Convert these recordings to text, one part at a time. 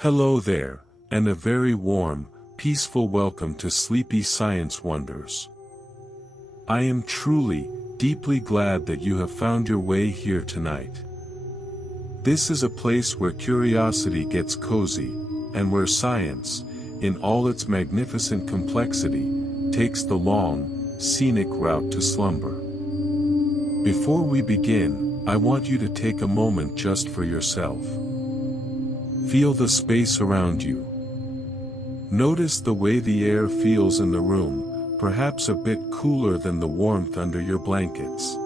Hello there, and a very warm, peaceful welcome to Sleepy Science Wonders. I am truly, deeply glad that you have found your way here tonight. This is a place where curiosity gets cozy, and where science, in all its magnificent complexity, takes the long, scenic route to slumber. Before we begin, I want you to take a moment just for yourself. Feel the space around you. Notice the way the air feels in the room, perhaps a bit cooler than the warmth under your blankets.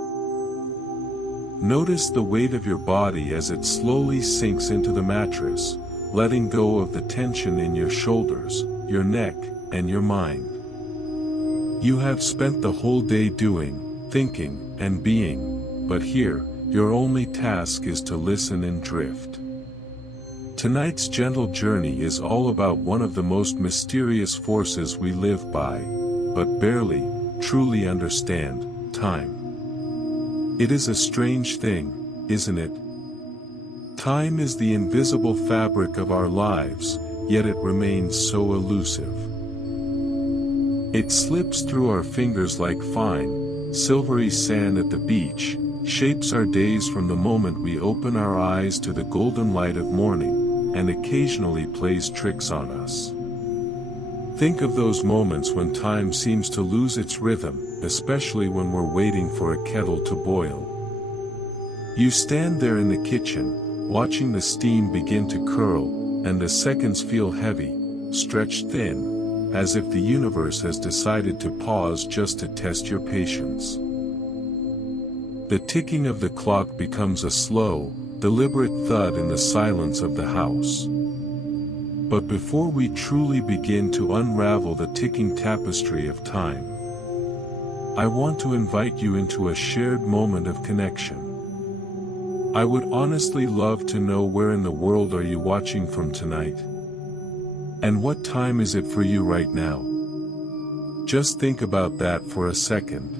Notice the weight of your body as it slowly sinks into the mattress, letting go of the tension in your shoulders, your neck, and your mind. You have spent the whole day doing, thinking, and being, but here, your only task is to listen and drift. Tonight's gentle journey is all about one of the most mysterious forces we live by, but barely, truly understand: time. It is a strange thing, isn't it? Time is the invisible fabric of our lives, yet it remains so elusive. It slips through our fingers like fine, silvery sand at the beach, shapes our days from the moment we open our eyes to the golden light of morning, and occasionally plays tricks on us. Think of those moments when time seems to lose its rhythm, especially when we're waiting for a kettle to boil. You stand there in the kitchen, watching the steam begin to curl, and the seconds feel heavy, stretched thin, as if the universe has decided to pause just to test your patience. The ticking of the clock becomes a slow, deliberate thud in the silence of the house. But before we truly begin to unravel the ticking tapestry of time, I want to invite you into a shared moment of connection. I would honestly love to know where in the world are you watching from tonight? And what time is it for you right now? Just think about that for a second.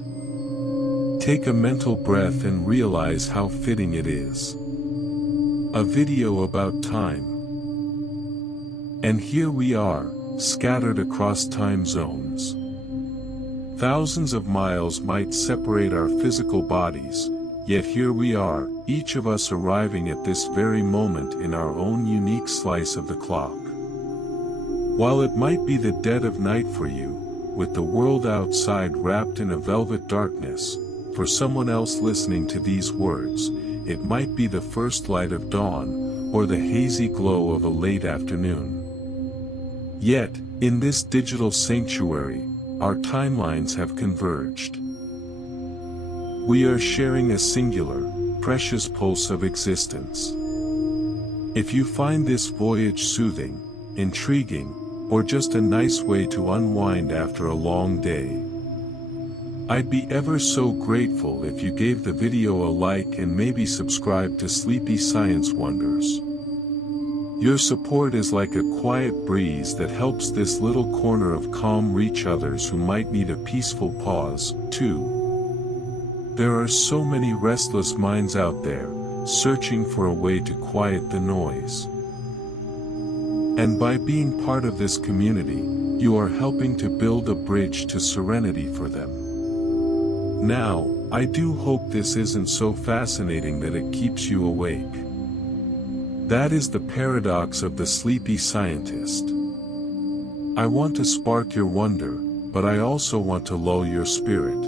Take a mental breath and realize how fitting it is. A video about time. And here we are, scattered across time zones. Thousands of miles might separate our physical bodies, yet here we are, each of us arriving at this very moment in our own unique slice of the clock. While it might be the dead of night for you, with the world outside wrapped in a velvet darkness, for someone else listening to these words, it might be the first light of dawn, or the hazy glow of a late afternoon. Yet, in this digital sanctuary, our timelines have converged. We are sharing a singular, precious pulse of existence. If you find this voyage soothing, intriguing, or just a nice way to unwind after a long day, I'd be ever so grateful if you gave the video a like and maybe subscribe to Sleepy Science Wonders. Your support is like a quiet breeze that helps this little corner of calm reach others who might need a peaceful pause, too. There are so many restless minds out there, searching for a way to quiet the noise. And by being part of this community, you are helping to build a bridge to serenity for them. Now, I do hope this isn't so fascinating that it keeps you awake. That is the paradox of the sleepy scientist. I want to spark your wonder, but I also want to lull your spirit.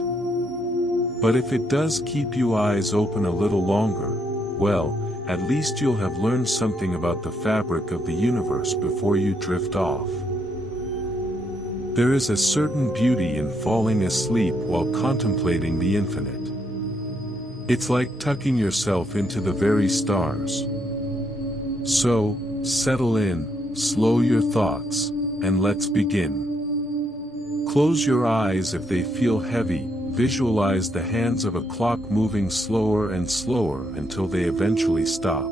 But if it does keep you eyes open a little longer, well, at least you'll have learned something about the fabric of the universe before you drift off. There is a certain beauty in falling asleep while contemplating the infinite. It's like tucking yourself into the very stars. So, settle in, slow your thoughts, and let's begin. Close your eyes if they feel heavy, visualize the hands of a clock moving slower and slower until they eventually stop.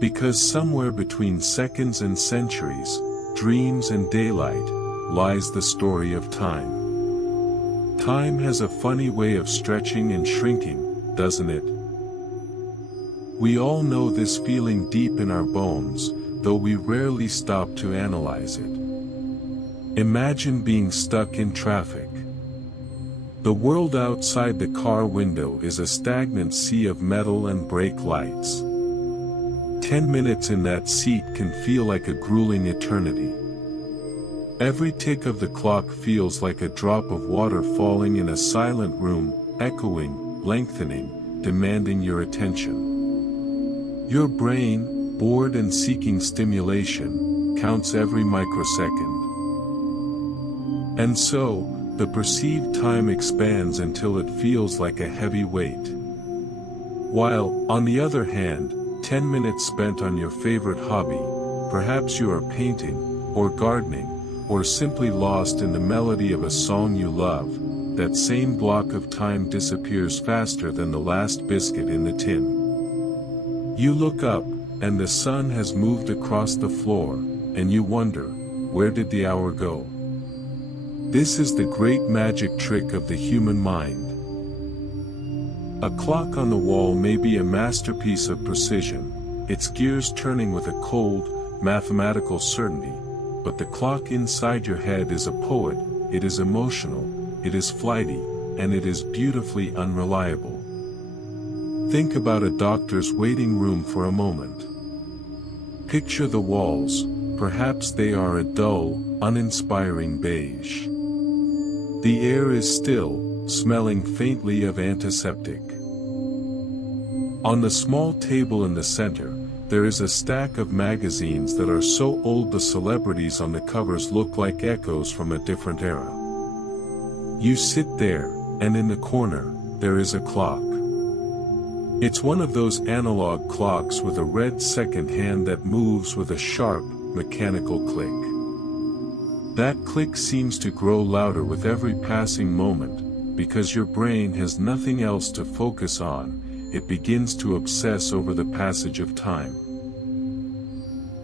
Because somewhere between seconds and centuries, dreams and daylight, lies the story of time. Time has a funny way of stretching and shrinking, doesn't it? We all know this feeling deep in our bones, though we rarely stop to analyze it. Imagine being stuck in traffic. The world outside the car window is a stagnant sea of metal and brake lights. 10 minutes in that seat can feel like a grueling eternity. Every tick of the clock feels like a drop of water falling in a silent room, echoing, lengthening, demanding your attention. Your brain, bored and seeking stimulation, counts every microsecond. And so, the perceived time expands until it feels like a heavy weight. While, on the other hand, 10 minutes spent on your favorite hobby, perhaps you are painting, or gardening, or simply lost in the melody of a song you love, that same block of time disappears faster than the last biscuit in the tin. You look up, and the sun has moved across the floor, and you wonder, where did the hour go? This is the great magic trick of the human mind. A clock on the wall may be a masterpiece of precision, its gears turning with a cold, mathematical certainty, but the clock inside your head is a poet, it is emotional, it is flighty, and it is beautifully unreliable. Think about a doctor's waiting room for a moment. Picture the walls, perhaps they are a dull, uninspiring beige. The air is still, smelling faintly of antiseptic. On the small table in the center, there is a stack of magazines that are so old the celebrities on the covers look like echoes from a different era. You sit there, and in the corner, there is a clock. It's one of those analog clocks with a red second hand that moves with a sharp, mechanical click. That click seems to grow louder with every passing moment, because your brain has nothing else to focus on, it begins to obsess over the passage of time.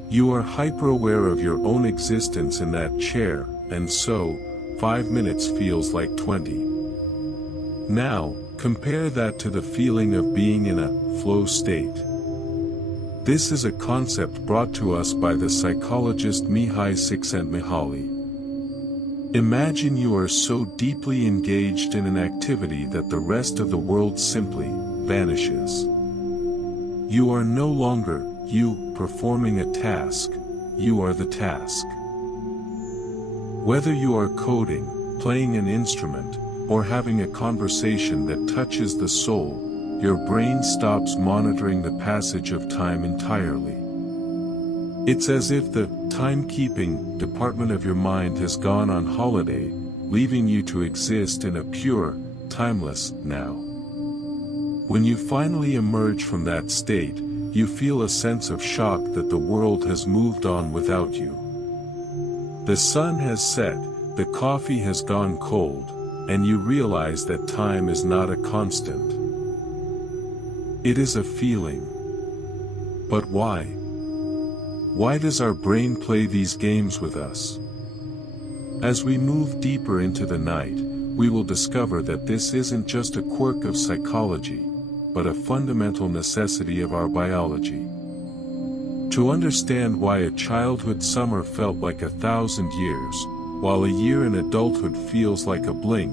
You are hyper-aware of your own existence in that chair, and so, 5 minutes feels like 20. Now, compare that to the feeling of being in a flow state. This is a concept brought to us by the psychologist Mihai Csikszentmihalyi. Imagine you are so deeply engaged in an activity that the rest of the world simply vanishes. You are no longer you performing a task, you are the task. Whether you are coding, playing an instrument, or having a conversation that touches the soul, your brain stops monitoring the passage of time entirely. It's as if the timekeeping department of your mind has gone on holiday, leaving you to exist in a pure, timeless now. When you finally emerge from that state, you feel a sense of shock that the world has moved on without you. The sun has set, the coffee has gone cold, and you realize that time is not a constant. It is a feeling. But why? Why does our brain play these games with us? As we move deeper into the night, we will discover that this isn't just a quirk of psychology, but a fundamental necessity of our biology. To understand why a childhood summer felt like 1,000 years, while a year in adulthood feels like a blink,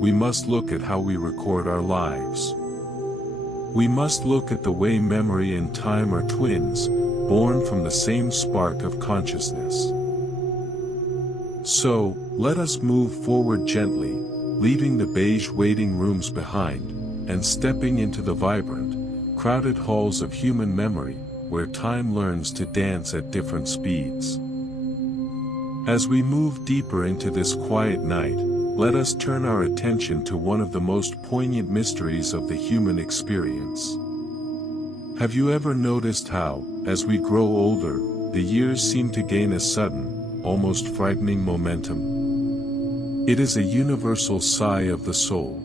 we must look at how we record our lives. We must look at the way memory and time are twins, born from the same spark of consciousness. So, let us move forward gently, leaving the beige waiting rooms behind, and stepping into the vibrant, crowded halls of human memory, where time learns to dance at different speeds. As we move deeper into this quiet night, let us turn our attention to one of the most poignant mysteries of the human experience. Have you ever noticed how, as we grow older, the years seem to gain a sudden, almost frightening momentum? It is a universal sigh of the soul.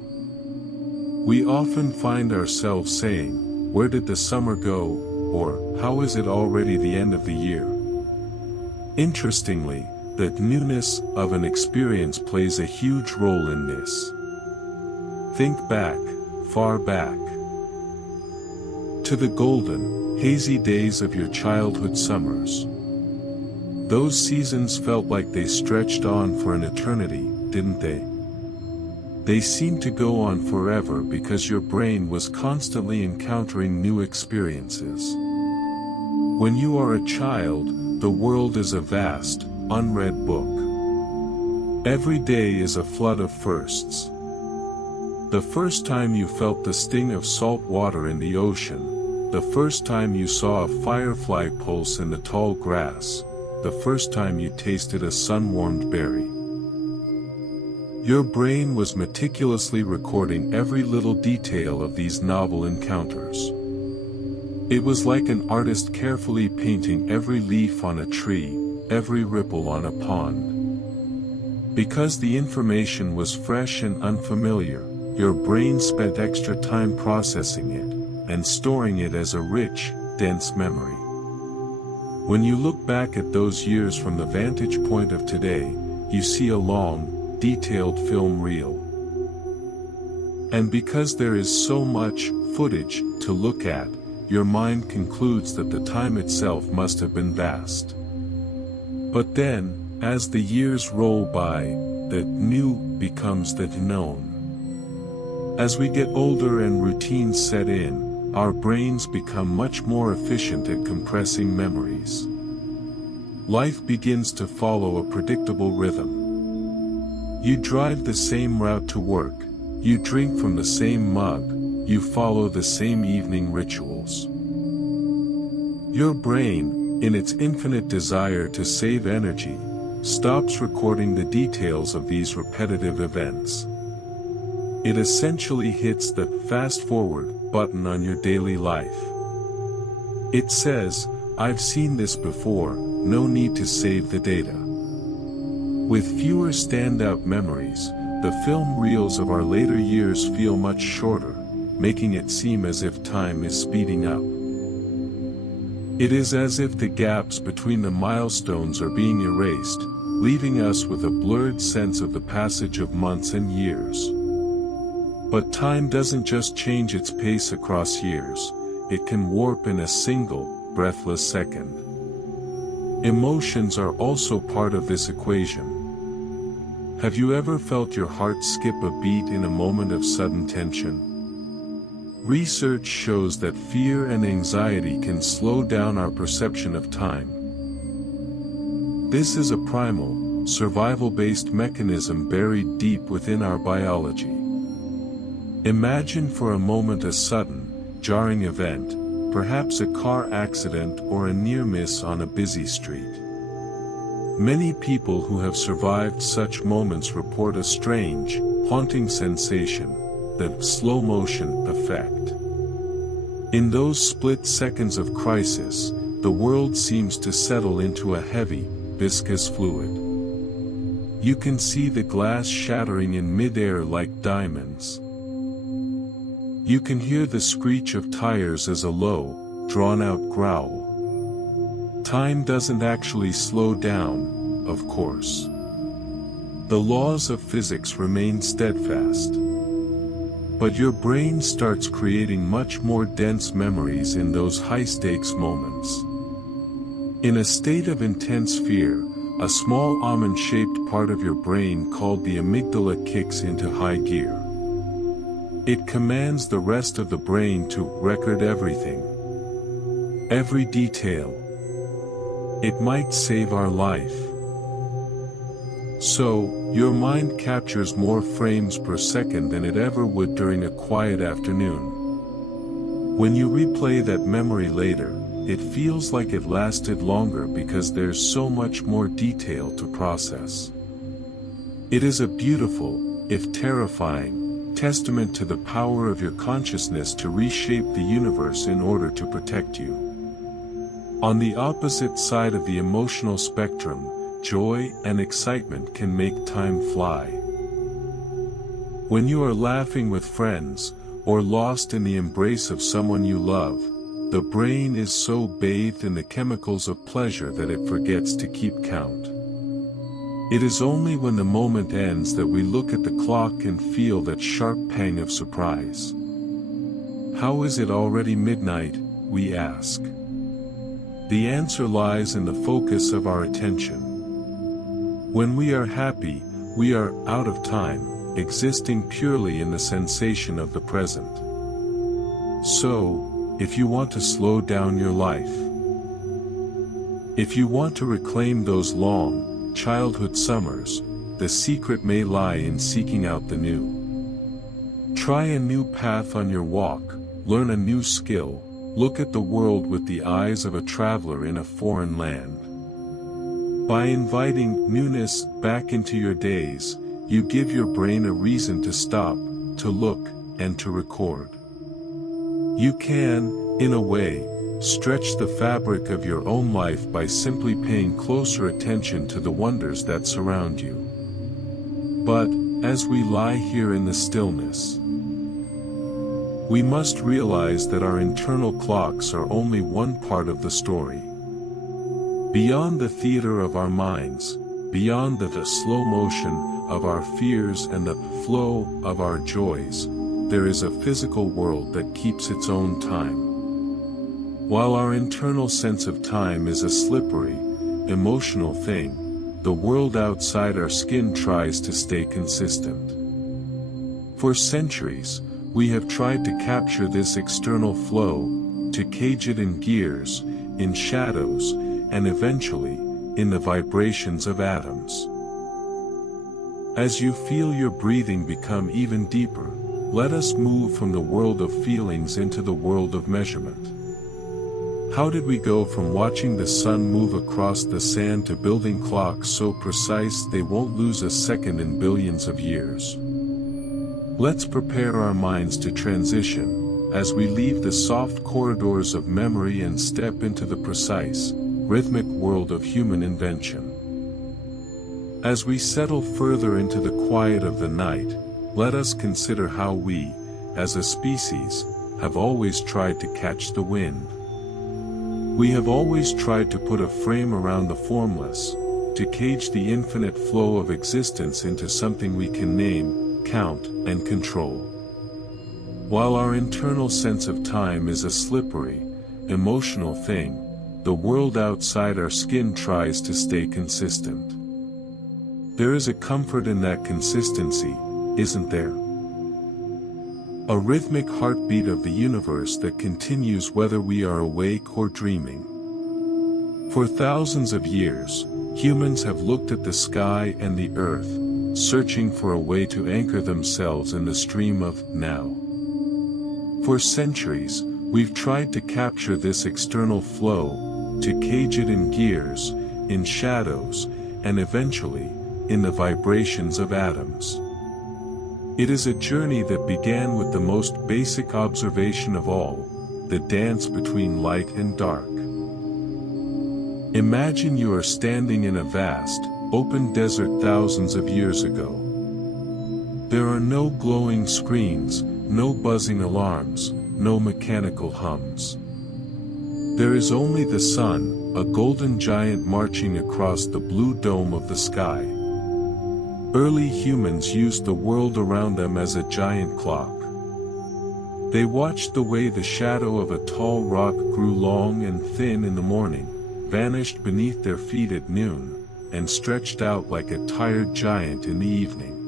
We often find ourselves saying, "Where did the summer go?" or "How is it already the end of the year?" Interestingly, the newness of an experience plays a huge role in this. Think back, far back, to the golden, hazy days of your childhood summers. Those seasons felt like they stretched on for an eternity, didn't they? They seemed to go on forever because your brain was constantly encountering new experiences. When you are a child, the world is a vast, unread book. Every day is a flood of firsts. The first time you felt the sting of salt water in the ocean, the first time you saw a firefly pulse in the tall grass, the first time you tasted a sun-warmed berry. Your brain was meticulously recording every little detail of these novel encounters. It was like an artist carefully painting every leaf on a tree, every ripple on a pond. Because the information was fresh and unfamiliar, your brain spent extra time processing it, and storing it as a rich, dense memory. When you look back at those years from the vantage point of today, you see a long, detailed film reel. And because there is so much footage to look at, your mind concludes that the time itself must have been vast. But then, as the years roll by, the new becomes the known. As we get older and routines set in, our brains become much more efficient at compressing memories. Life begins to follow a predictable rhythm. You drive the same route to work, you drink from the same mug, you follow the same evening rituals. Your brain, in its infinite desire to save energy, stops recording the details of these repetitive events. It essentially hits the fast forward button on your daily life. It says, "I've seen this before, no need to save the data." With fewer standout memories, the film reels of our later years feel much shorter, making it seem as if time is speeding up. It is as if the gaps between the milestones are being erased, leaving us with a blurred sense of the passage of months and years. But time doesn't just change its pace across years, it can warp in a single, breathless second. Emotions are also part of this equation. Have you ever felt your heart skip a beat in a moment of sudden tension? Research shows that fear and anxiety can slow down our perception of time. This is a primal, survival-based mechanism buried deep within our biology. Imagine for a moment a sudden, jarring event, perhaps a car accident or a near miss on a busy street. Many people who have survived such moments report a strange, haunting sensation, the slow motion effect. In those split seconds of crisis, the world seems to settle into a heavy, viscous fluid. You can see the glass shattering in midair like diamonds. You can hear the screech of tires as a low, drawn-out growl. Time doesn't actually slow down, of course. The laws of physics remain steadfast. But your brain starts creating much more dense memories in those high-stakes moments. In a state of intense fear, a small almond-shaped part of your brain called the amygdala kicks into high gear. It commands the rest of the brain to record everything. Every detail. It might save our life. So, your mind captures more frames per second than it ever would during a quiet afternoon. When you replay that memory later, it feels like it lasted longer because there's so much more detail to process. It is a beautiful, if terrifying, testament to the power of your consciousness to reshape the universe in order to protect you. On the opposite side of the emotional spectrum, joy and excitement can make time fly. When you are laughing with friends, or lost in the embrace of someone you love, the brain is so bathed in the chemicals of pleasure that it forgets to keep count. It is only when the moment ends that we look at the clock and feel that sharp pang of surprise. How is it already midnight, we ask. The answer lies in the focus of our attention. When we are happy, we are out of time, existing purely in the sensation of the present. So, if you want to slow down your life, if you want to reclaim those long, childhood summers, the secret may lie in seeking out the new. Try a new path on your walk, learn a new skill, look at the world with the eyes of a traveler in a foreign land. By inviting newness back into your days, you give your brain a reason to stop, to look, and to record. You can, in a way, stretch the fabric of your own life by simply paying closer attention to the wonders that surround you. But, as we lie here in the stillness, we must realize that our internal clocks are only one part of the story. Beyond the theater of our minds, beyond the slow motion of our fears and the flow of our joys, there is a physical world that keeps its own time. While our internal sense of time is a slippery, emotional thing, the world outside our skin tries to stay consistent. For centuries, we have tried to capture this external flow, to cage it in gears, in shadows, and eventually, in the vibrations of atoms. As you feel your breathing become even deeper, let us move from the world of feelings into the world of measurement. How did we go from watching the sun move across the sand to building clocks so precise they won't lose a second in billions of years? Let's prepare our minds to transition, as we leave the soft corridors of memory and step into the precise, rhythmic world of human invention. As we settle further into the quiet of the night, let us consider how we, as a species, have always tried to catch the wind. We have always tried to put a frame around the formless, to cage the infinite flow of existence into something we can name, count, and control. While our internal sense of time is a slippery, emotional thing, the world outside our skin tries to stay consistent. There is a comfort in that consistency, isn't there? A rhythmic heartbeat of the universe that continues whether we are awake or dreaming. For thousands of years, humans have looked at the sky and the earth, searching for a way to anchor themselves in the stream of now. For centuries, we've tried to capture this external flow, to cage it in gears, in shadows, and eventually, in the vibrations of atoms. It is a journey that began with the most basic observation of all, the dance between light and dark. Imagine you are standing in a vast, open desert thousands of years ago. There are no glowing screens, no buzzing alarms, no mechanical hums. There is only the sun, a golden giant marching across the blue dome of the sky. Early humans used the world around them as a giant clock. They watched the way the shadow of a tall rock grew long and thin in the morning, vanished beneath their feet at noon, and stretched out like a tired giant in the evening.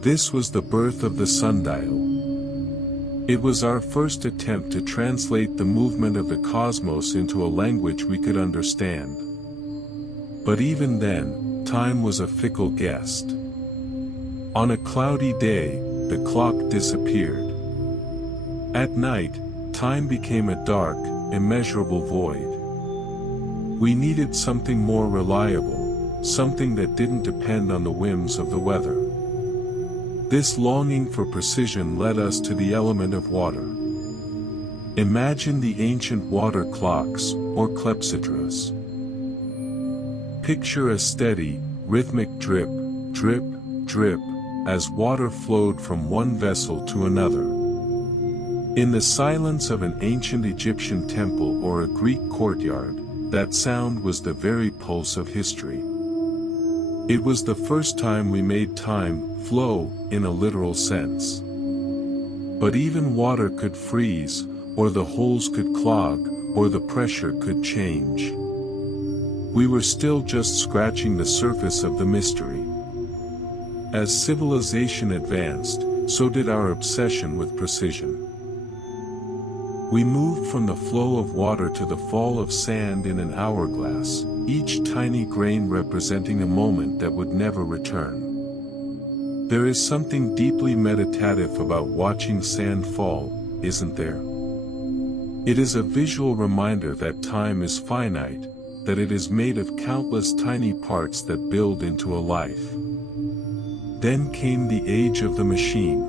This was the birth of the sundial. It was our first attempt to translate the movement of the cosmos into a language we could understand. But even then, time was a fickle guest. On a cloudy day, the clock disappeared. At night, time became a dark, immeasurable void. We needed something more reliable, something that didn't depend on the whims of the weather. This longing for precision led us to the element of water. Imagine the ancient water clocks, or clepsydras. Picture a steady, rhythmic drip, drip, drip, as water flowed from one vessel to another. In the silence of an ancient Egyptian temple or a Greek courtyard, that sound was the very pulse of history. It was the first time we made time flow in a literal sense. But even water could freeze, or the holes could clog, or the pressure could change. We were still just scratching the surface of the mystery. As civilization advanced, so did our obsession with precision. We moved from the flow of water to the fall of sand in an hourglass, each tiny grain representing a moment that would never return. There is something deeply meditative about watching sand fall, isn't there? It is a visual reminder that time is finite, that it is made of countless tiny parts that build into a life. Then came the age of the machine.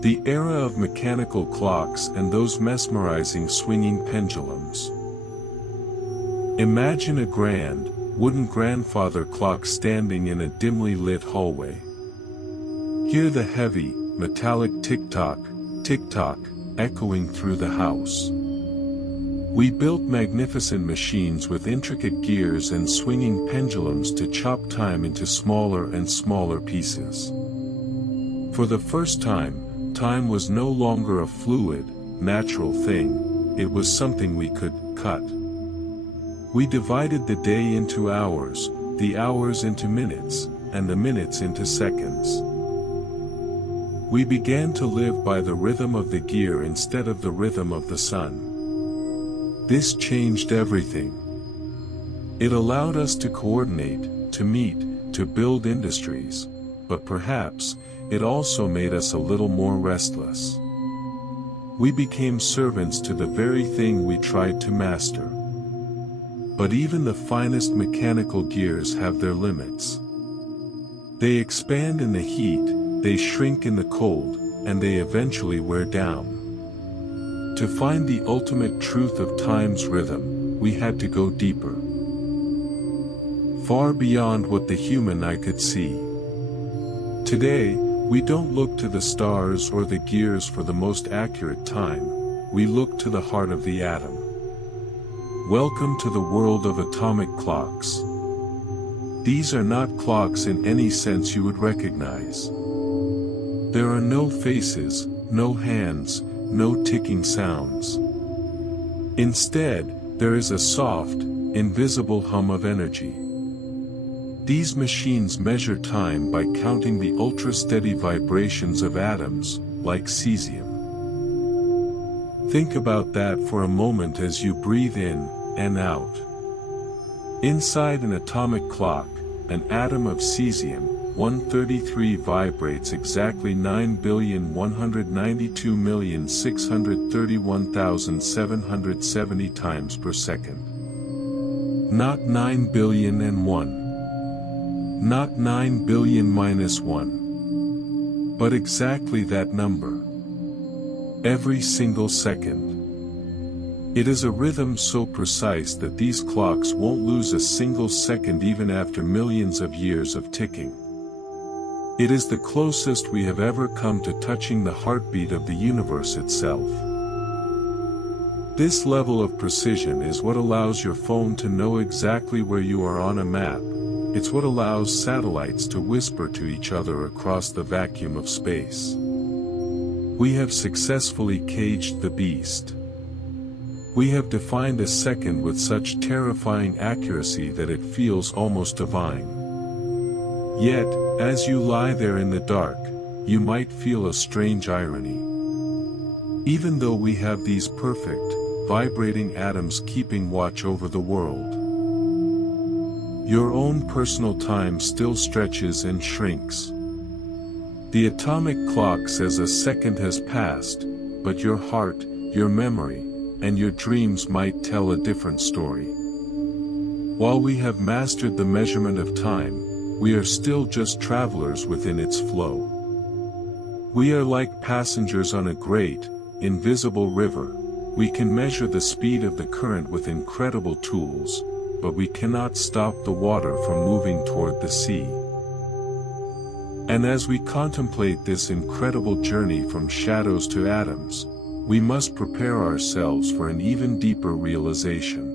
The era of mechanical clocks and those mesmerizing swinging pendulums. Imagine a grand, wooden grandfather clock standing in a dimly lit hallway. Hear the heavy, metallic tick-tock, tick-tock, echoing through the house. We built magnificent machines with intricate gears and swinging pendulums to chop time into smaller and smaller pieces. For the first time, time was no longer a fluid, natural thing, it was something we could cut. We divided the day into hours, the hours into minutes, and the minutes into seconds. We began to live by the rhythm of the gear instead of the rhythm of the sun. This changed everything. It allowed us to coordinate, to meet, to build industries, but perhaps, it also made us a little more restless. We became servants to the very thing we tried to master. But even the finest mechanical gears have their limits. They expand in the heat, they shrink in the cold, and they eventually wear down. To find the ultimate truth of time's rhythm, we had to go deeper. Far beyond what the human eye could see. Today, we don't look to the stars or the gears for the most accurate time, we look to the heart of the atom. Welcome to the world of atomic clocks. These are not clocks in any sense you would recognize. There are no faces, no hands, no ticking sounds. Instead, there is a soft, invisible hum of energy. These machines measure time by counting the ultra-steady vibrations of atoms, like cesium. Think about that for a moment as you breathe in and out. Inside an atomic clock, an atom of cesium-133 vibrates exactly 9,192,631,770 times per second. Not 9,000,000,001. Not 9 billion minus 1. But exactly that number. Every single second. It is a rhythm so precise that these clocks won't lose a single second even after millions of years of ticking. It is the closest we have ever come to touching the heartbeat of the universe itself. This level of precision is what allows your phone to know exactly where you are on a map. It's what allows satellites to whisper to each other across the vacuum of space. We have successfully caged the beast. We have defined a second with such terrifying accuracy that it feels almost divine. Yet, as you lie there in the dark, you might feel a strange irony. Even though we have these perfect, vibrating atoms keeping watch over the world, your own personal time still stretches and shrinks. The atomic clock says a second has passed, but your heart, your memory, and your dreams might tell a different story. While we have mastered the measurement of time, we are still just travelers within its flow. We are like passengers on a great, invisible river. We can measure the speed of the current with incredible tools, but we cannot stop the water from moving toward the sea. And as we contemplate this incredible journey from shadows to atoms, we must prepare ourselves for an even deeper realization.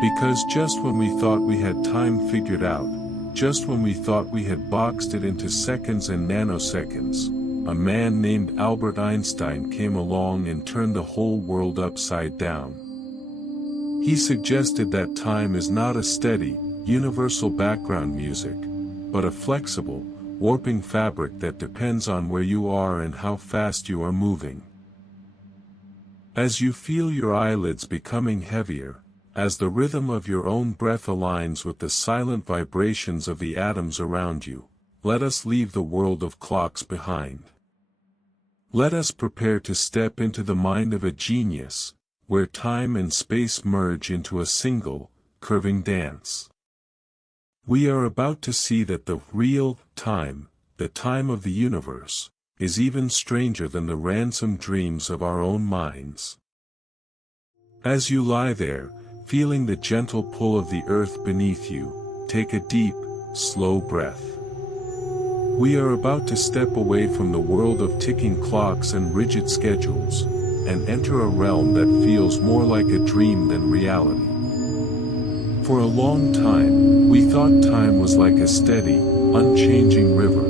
Because just when we thought we had time figured out, just when we thought we had boxed it into seconds and nanoseconds, a man named Albert Einstein came along and turned the whole world upside down. He suggested that time is not a steady, universal background music, but a flexible, warping fabric that depends on where you are and how fast you are moving. As you feel your eyelids becoming heavier, as the rhythm of your own breath aligns with the silent vibrations of the atoms around you, let us leave the world of clocks behind. Let us prepare to step into the mind of a genius, where time and space merge into a single, curving dance. We are about to see that the real time, the time of the universe, is even stranger than the ransom dreams of our own minds. As you lie there, feeling the gentle pull of the earth beneath you, take a deep, slow breath. We are about to step away from the world of ticking clocks and rigid schedules, and enter a realm that feels more like a dream than reality. For a long time, we thought time was like a steady, unchanging river,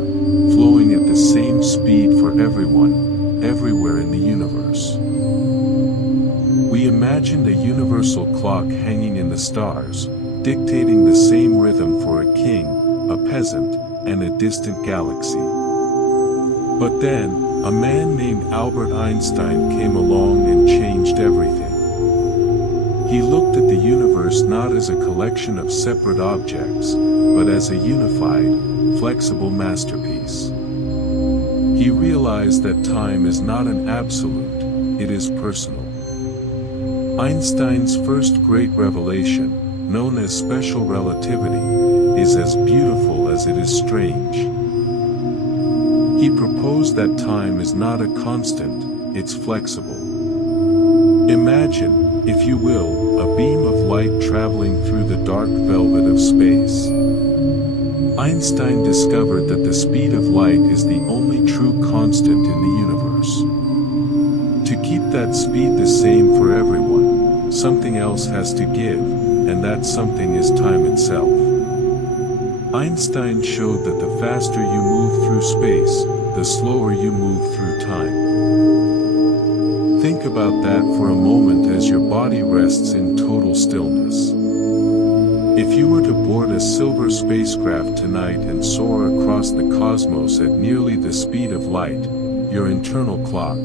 flowing at the same speed for everyone, everywhere in the universe. We imagined a universal clock hanging in the stars, dictating the same rhythm for a king, a peasant, and a distant galaxy. But then, a man named Albert Einstein came along and changed everything. He looked at the universe not as a collection of separate objects, but as a unified, flexible masterpiece. He realized that time is not an absolute, it is personal. Einstein's first great revelation, known as special relativity, is as beautiful as it is strange. He proposed that time is not a constant, it's flexible. Imagine, if you will, a beam of light traveling through the dark velvet of space. Einstein discovered that the speed of light is the only true constant in the universe. To keep that speed the same for everyone, something else has to give, and that something is time itself. Einstein showed that the faster you move through space, the slower you move through time. Think about that for a moment as your body rests in total stillness. If you were to board a silver spacecraft tonight and soar across the cosmos at nearly the speed of light, your internal clock,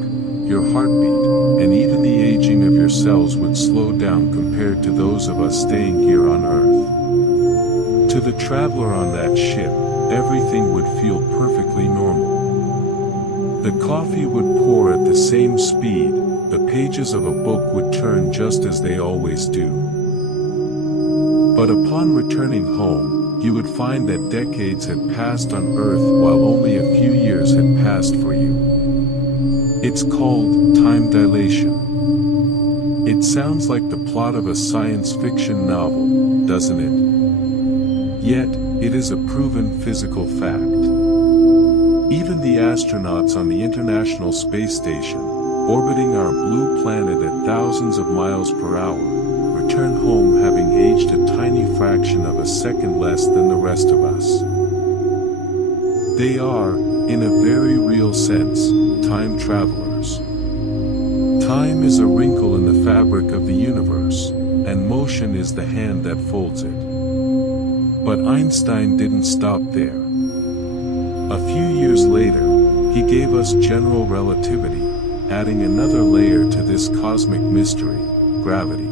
your heartbeat, and even the aging of your cells would slow down compared to those of us staying here on Earth. To the traveler on that ship, everything would feel perfectly normal. The coffee would pour at the same speed, the pages of a book would turn just as they always do. But upon returning home, you would find that decades had passed on Earth while only a few years had passed for you. It's called time dilation. It sounds like the plot of a science fiction novel, doesn't it? Yet, it is a proven physical fact. Even the astronauts on the International Space Station, orbiting our blue planet at thousands of miles per hour, return home having aged a tiny fraction of a second less than the rest of us. They are, in a very real sense, time travelers. Time is a wrinkle in the fabric of the universe, and motion is the hand that folds it. But Einstein didn't stop there. A few years later, he gave us general relativity, adding another layer to this cosmic mystery, gravity.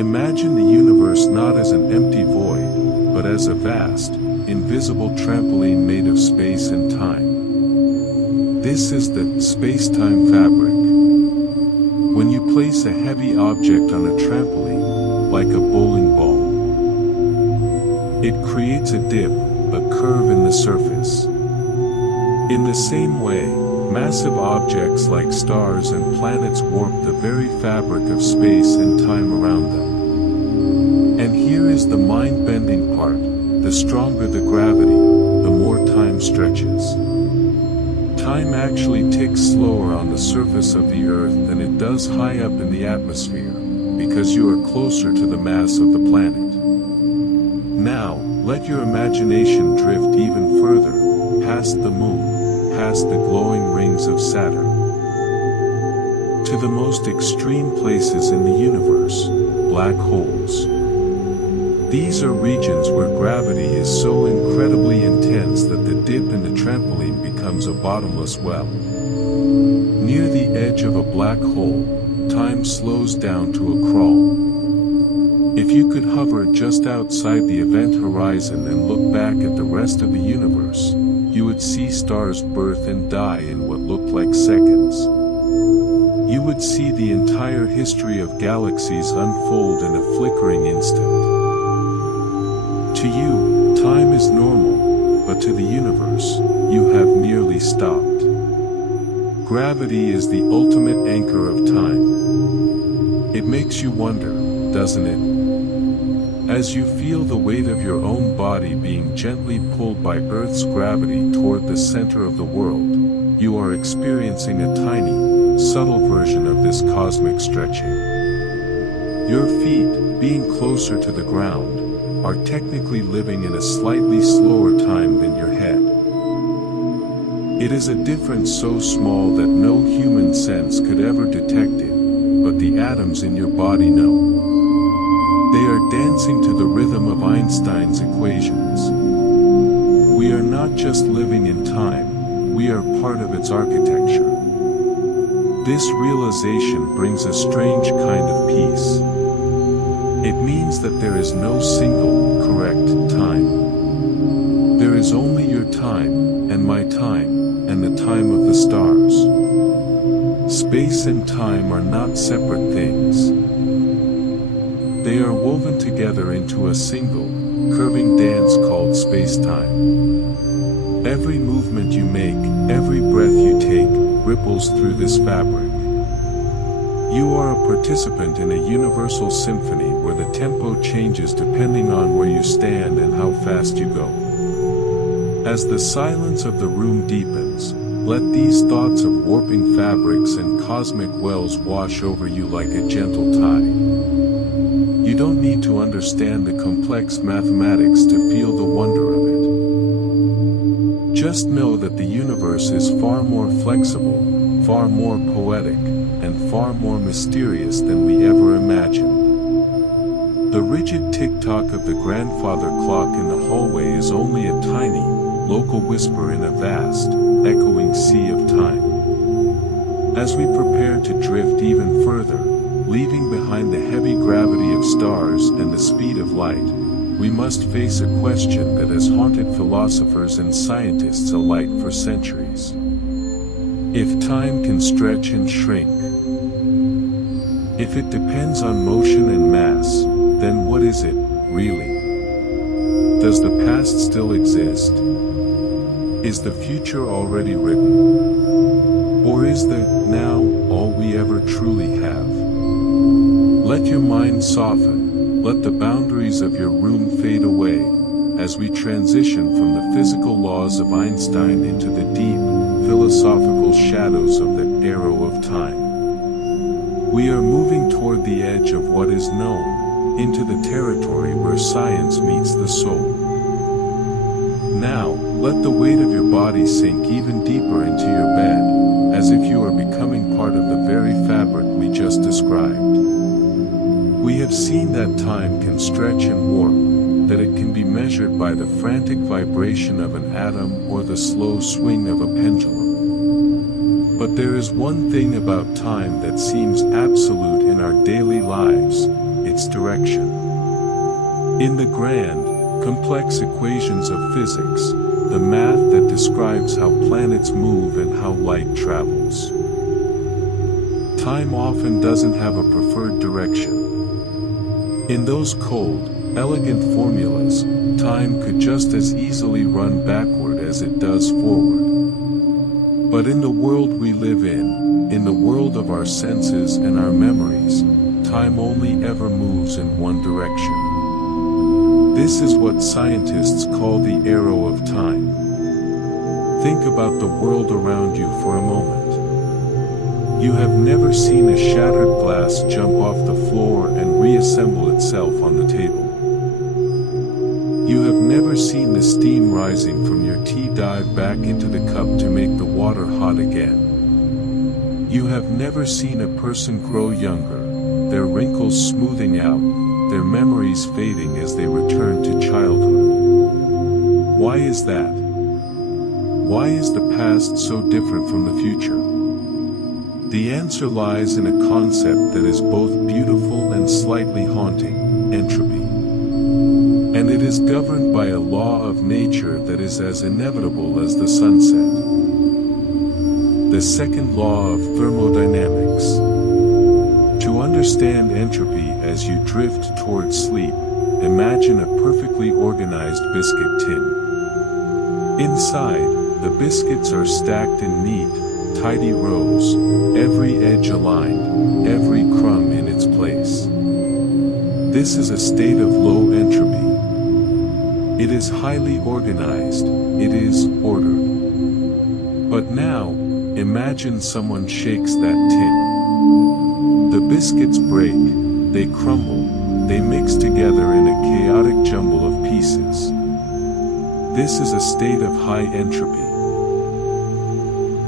Imagine the universe not as an empty void, but as a vast, invisible trampoline made of space and time. This is the space-time fabric. When you place a heavy object on a trampoline, like a bowling ball, it creates a dip, a curve in the surface. In the same way, massive objects like stars and planets warp the very fabric of space and time around them. And here is the mind-bending part: the stronger the gravity, the more time stretches. Time actually ticks slower on the surface of the Earth than it does high up in the atmosphere, because you are closer to the mass of the planet. Now, let your imagination drift even further, past the moon, past the glowing rings of Saturn to the most extreme places in the universe, black holes. These are regions where gravity is so incredibly intense that the dip in the trampoline becomes a bottomless well. Near the edge of a black hole, time slows down to a crawl. If you could hover just outside the event horizon and look back at the rest of the universe, you would see stars birth and die in what looked like seconds. You would see the entire history of galaxies unfold in a flickering instant. To you, time is normal, but to the universe, you have nearly stopped. Gravity is the ultimate anchor of time. It makes you wonder, doesn't it? As you feel the weight of your own body being gently pulled by Earth's gravity toward the center of the world, you are experiencing a tiny, subtle version of this cosmic stretching. Your feet, being closer to the ground, are technically living in a slightly slower time than your head. It is a difference so small that no human sense could ever detect it, but the atoms in your body know. They are dancing to the rhythm of Einstein's equations. We are not just living in time, we are part of its architecture. This realization brings a strange kind of peace. It means that there is no single, correct time. There is only your time, and my time, and the time of the stars. Space and time are not separate things. They are woven together into a single, curving dance called space-time. Every movement you make, every breath you take, ripples through this fabric. You are a participant in a universal symphony where the tempo changes depending on where you stand and how fast you go. As the silence of the room deepens, let these thoughts of warping fabrics and cosmic wells wash over you like a gentle tide. You don't need to understand the complex mathematics to feel the wonder of it. Just know that the universe is far more flexible, far more poetic, and far more mysterious than we ever imagined. The rigid tick-tock of the grandfather clock in the hallway is only a tiny, local whisper in a vast, echoing sea of time. As we prepare to drift even further, leaving behind the heavy gravity of stars and the speed of light, we must face a question that has haunted philosophers and scientists alike for centuries. If time can stretch and shrink, if it depends on motion and mass, then what is it, really? Does the past still exist? Is the future already written? Or is the now all we ever truly have? Let your mind soften, let the boundaries of your room fade away, as we transition from the physical laws of Einstein into the deep, philosophical shadows of the arrow of time. We are moving toward the edge of what is known, into the territory where science meets the soul. Now, let the weight of your body sink even deeper into your bed, as if you are becoming part of the very fabric we just described. We have seen that time can stretch and warp, that it can be measured by the frantic vibration of an atom or the slow swing of a pendulum. But there is one thing about time that seems absolute in our daily lives, its direction. In the grand, complex equations of physics, the math that describes how planets move and how light travels, time often doesn't have a preferred direction. In those cold, elegant formulas, time could just as easily run backward as it does forward. But in the world we live in the world of our senses and our memories, time only ever moves in one direction. This is what scientists call the arrow of time. Think about the world around you for a moment. You have never seen a shattered glass jump off the floor and reassemble itself on the table. You have never seen the steam rising from your tea dive back into the cup to make the water hot again. You have never seen a person grow younger, their wrinkles smoothing out, their memories fading as they return to childhood. Why is that? Why is the past so different from the future? The answer lies in a concept that is both beautiful and slightly haunting: entropy. And it is governed by a law of nature that is as inevitable as the sunset. The second law of thermodynamics. To understand entropy as you drift towards sleep, imagine a perfectly organized biscuit tin. Inside, the biscuits are stacked in neat, tidy rows, every edge aligned, every crumb in its place. This is a state of low entropy. It is highly organized, it is ordered. But now, imagine someone shakes that tin. The biscuits break, they crumble, they mix together in a chaotic jumble of pieces. This is a state of high entropy.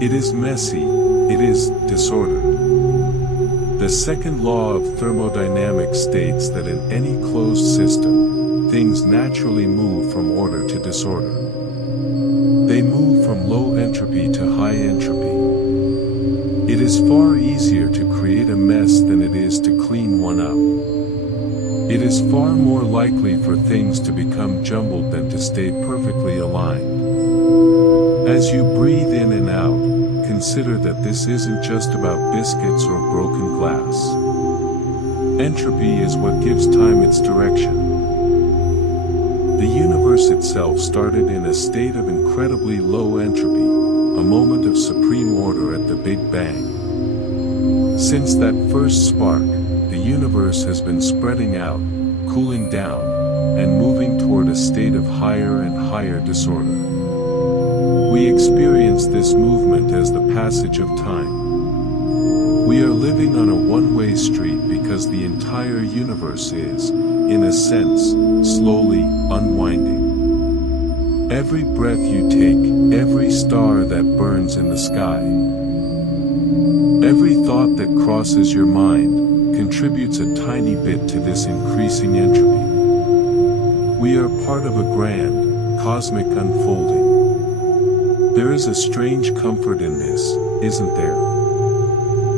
It is messy, it is disordered. The second law of thermodynamics states that in any closed system, things naturally move from order to disorder. They move from low entropy to high entropy. It is far easier to create a mess than it is to clean one up. It is far more likely for things to become jumbled than to stay perfectly aligned. As you breathe in and out, consider that this isn't just about biscuits or broken glass. Entropy is what gives time its direction. The universe itself started in a state of incredibly low entropy, a moment of supreme order at the Big Bang. Since that first spark, the universe has been spreading out, cooling down, and moving toward a state of higher and higher disorder. We experience this movement as the passage of time. We are living on a one-way street because the entire universe is, in a sense, slowly unwinding. Every breath you take, every star that burns in the sky, every thought that crosses your mind, contributes a tiny bit to this increasing entropy. We are part of a grand, cosmic unfolding. There is a strange comfort in this, isn't there?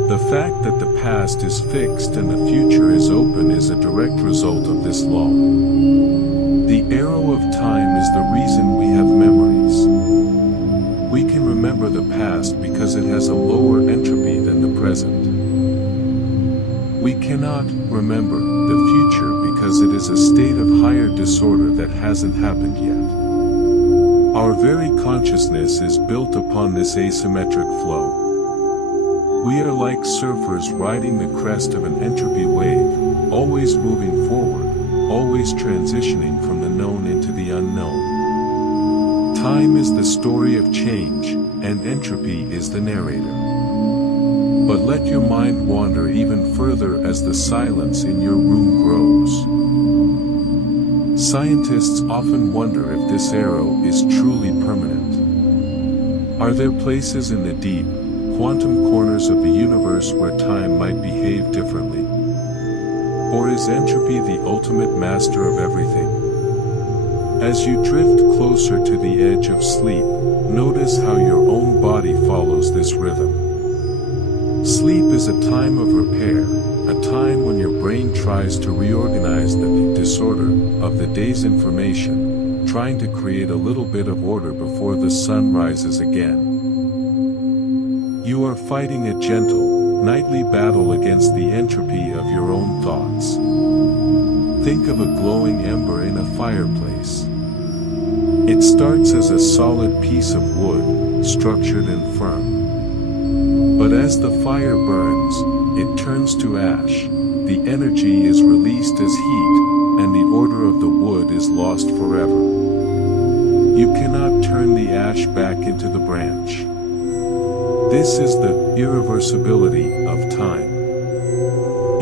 The fact that the past is fixed and the future is open is a direct result of this law. The arrow of time is the reason we have memories. We can remember the past because it has a lower entropy than the present. We cannot remember the future because it is a state of higher disorder that hasn't happened yet. Our very consciousness is built upon this asymmetric flow. We are like surfers riding the crest of an entropy wave, always moving forward, always transitioning from the known into the unknown. Time is the story of change, and entropy is the narrator. But let your mind wander even further as the silence in your room grows. Scientists often wonder if this arrow is truly permanent. Are there places in the deep, quantum corners of the universe where time might behave differently? Or is entropy the ultimate master of everything? As you drift closer to the edge of sleep, notice how your own body follows this rhythm. Sleep is a time of repair, a time when your brain tries to reorganize the disorder of the day's information, trying to create a little bit of order before the sun rises again. You are fighting a gentle, nightly battle against the entropy of your own thoughts. Think of a glowing ember in a fireplace. It starts as a solid piece of wood, structured and firm. But as the fire burns, it turns to ash, the energy is released as heat, and the order of the wood is lost forever. You cannot turn the ash back into the branch. This is the irreversibility of time.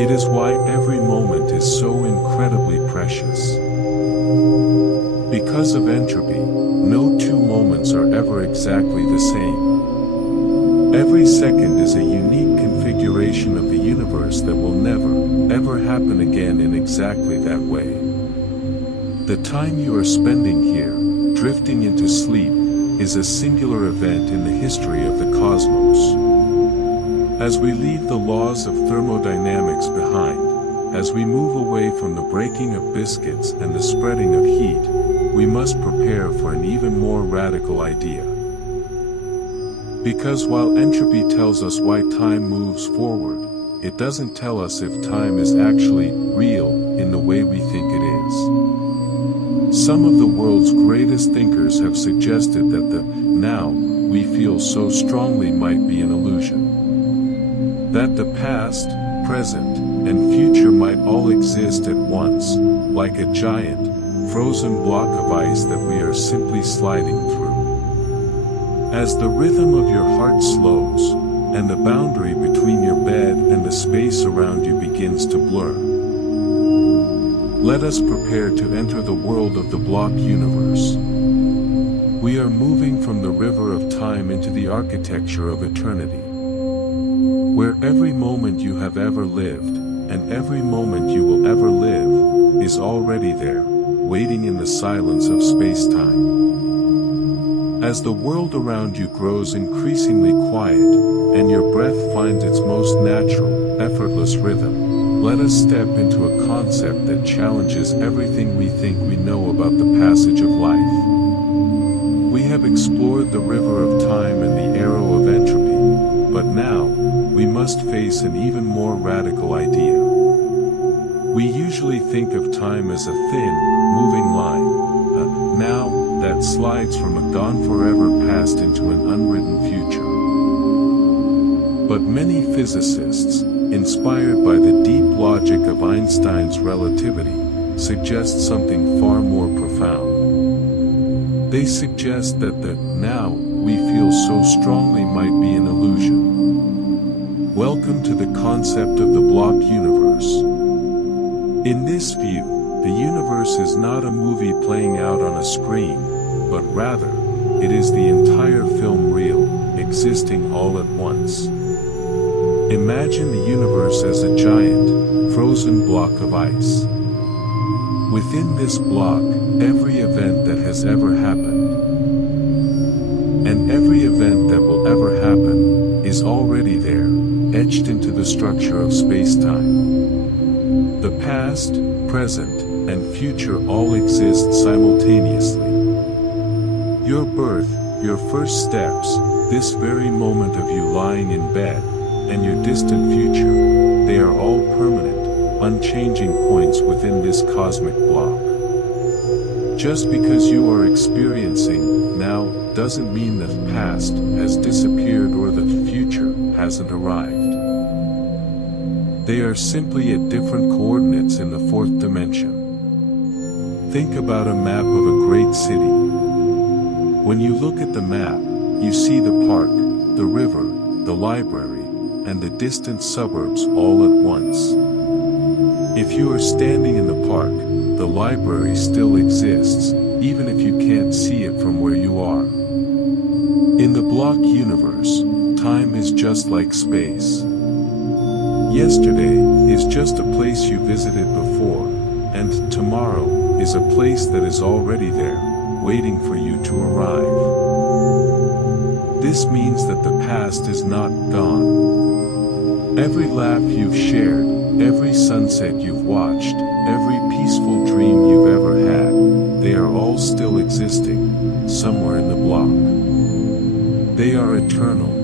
It is why every moment is so incredibly precious. Because of entropy, no two moments are ever exactly the same. Every second is a unique configuration of the universe that will never, ever happen again in exactly that way. The time you are spending here, drifting into sleep, is a singular event in the history of the cosmos. As we leave the laws of thermodynamics behind, as we move away from the breaking of biscuits and the spreading of heat, we must prepare for an even more radical idea. Because while entropy tells us why time moves forward, it doesn't tell us if time is actually real in the way we think it is. Some of the world's greatest thinkers have suggested that the now we feel so strongly might be an illusion. That the past, present, and future might all exist at once, like a giant, frozen block of ice that we are simply sliding through. As the rhythm of your heart slows, and the boundary between your bed and the space around you begins to blur, let us prepare to enter the world of the block universe. We are moving from the river of time into the architecture of eternity, where every moment you have ever lived, and every moment you will ever live, is already there, waiting in the silence of space-time. As the world around you grows increasingly quiet, and your breath finds its most natural, effortless rhythm, let us step into a concept that challenges everything we think we know about the passage of life. We have explored the river of time and the arrow of entropy, but now, we must face an even more radical idea. We usually think of time as a thin, moving line, a now that slides from a gone forever past into an unwritten future. But many physicists, inspired by the deep logic of Einstein's relativity, suggest something far more profound. They suggest that the now we feel so strongly might be an illusion. Welcome to the concept of the block universe. In this view, the universe is not a movie playing out on a screen, but rather, it is the entire film reel, existing all at once. Imagine the universe as a giant, frozen block of ice. Within this block, every event that has ever happened, and every event that will ever happen, is already there, etched into the structure of space-time. The past, present, and future all exist simultaneously. Your birth, your first steps, this very moment of you lying in bed, and your distant future, they are all permanent, unchanging points within this cosmic block. Just because you are experiencing now doesn't mean the past has disappeared or the future hasn't arrived. They are simply at different coordinates in the fourth dimension. Think about a map of a great city. When you look at the map, you see the park, the river, the library, and the distant suburbs all at once. If you are standing in the park, the library still exists, even if you can't see it from where you are. In the block universe, time is just like space. Yesterday is just a place you visited before, and tomorrow is a place that is already there, waiting for you to arrive. This means that the past is not gone. Every laugh you've shared, every sunset you've watched, every peaceful dream you've ever had, they are all still existing, somewhere in the block. They are eternal.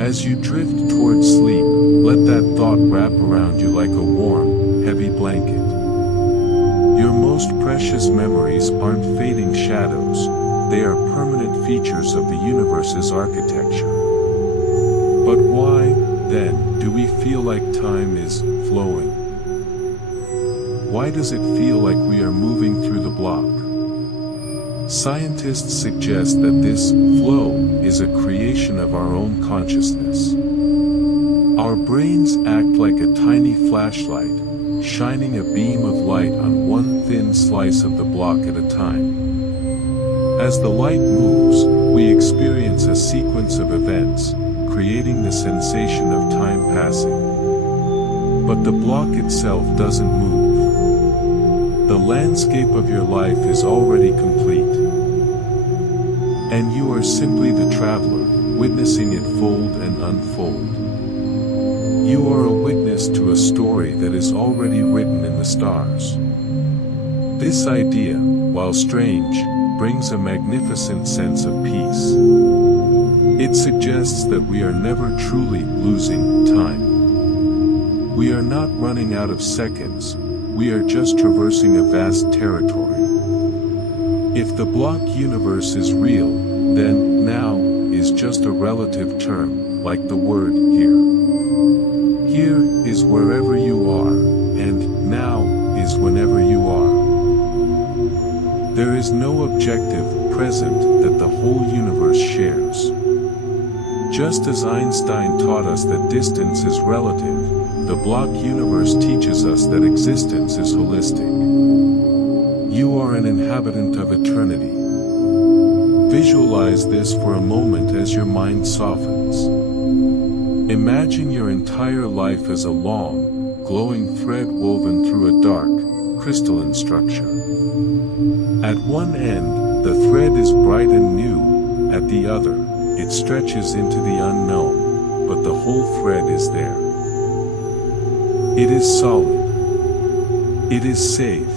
As you drift towards sleep, let that thought wrap around you like a warm, heavy blanket. Your most precious memories aren't fading shadows, they are permanent features of the universe's architecture. But why, then, do we feel like time is flowing? Why does it feel like we are moving through the block? Scientists suggest that this flow is a creation of our own consciousness. Our brains act like a tiny flashlight, shining a beam of light on one thin slice of the block at a time. As the light moves, we experience a sequence of events, creating the sensation of time passing. But the block itself doesn't move. The landscape of your life is already complete. And you are simply the traveler, witnessing it fold and unfold. You are a witness to a story that is already written in the stars. This idea, while strange, brings a magnificent sense of peace. It suggests that we are never truly losing time. We are not running out of seconds, we are just traversing a vast territory. If the block universe is real, then now is just a relative term, like the word here. Here is wherever you are, and now is whenever you are. There is no objective present that the whole universe shares. Just as Einstein taught us that distance is relative, the block universe teaches us that existence is holistic. You are an inhabitant of eternity. Visualize this for a moment as your mind softens. Imagine your entire life as a long, glowing thread woven through a dark, crystalline structure. At one end, the thread is bright and new, at the other, it stretches into the unknown, but the whole thread is there. It is solid. It is safe.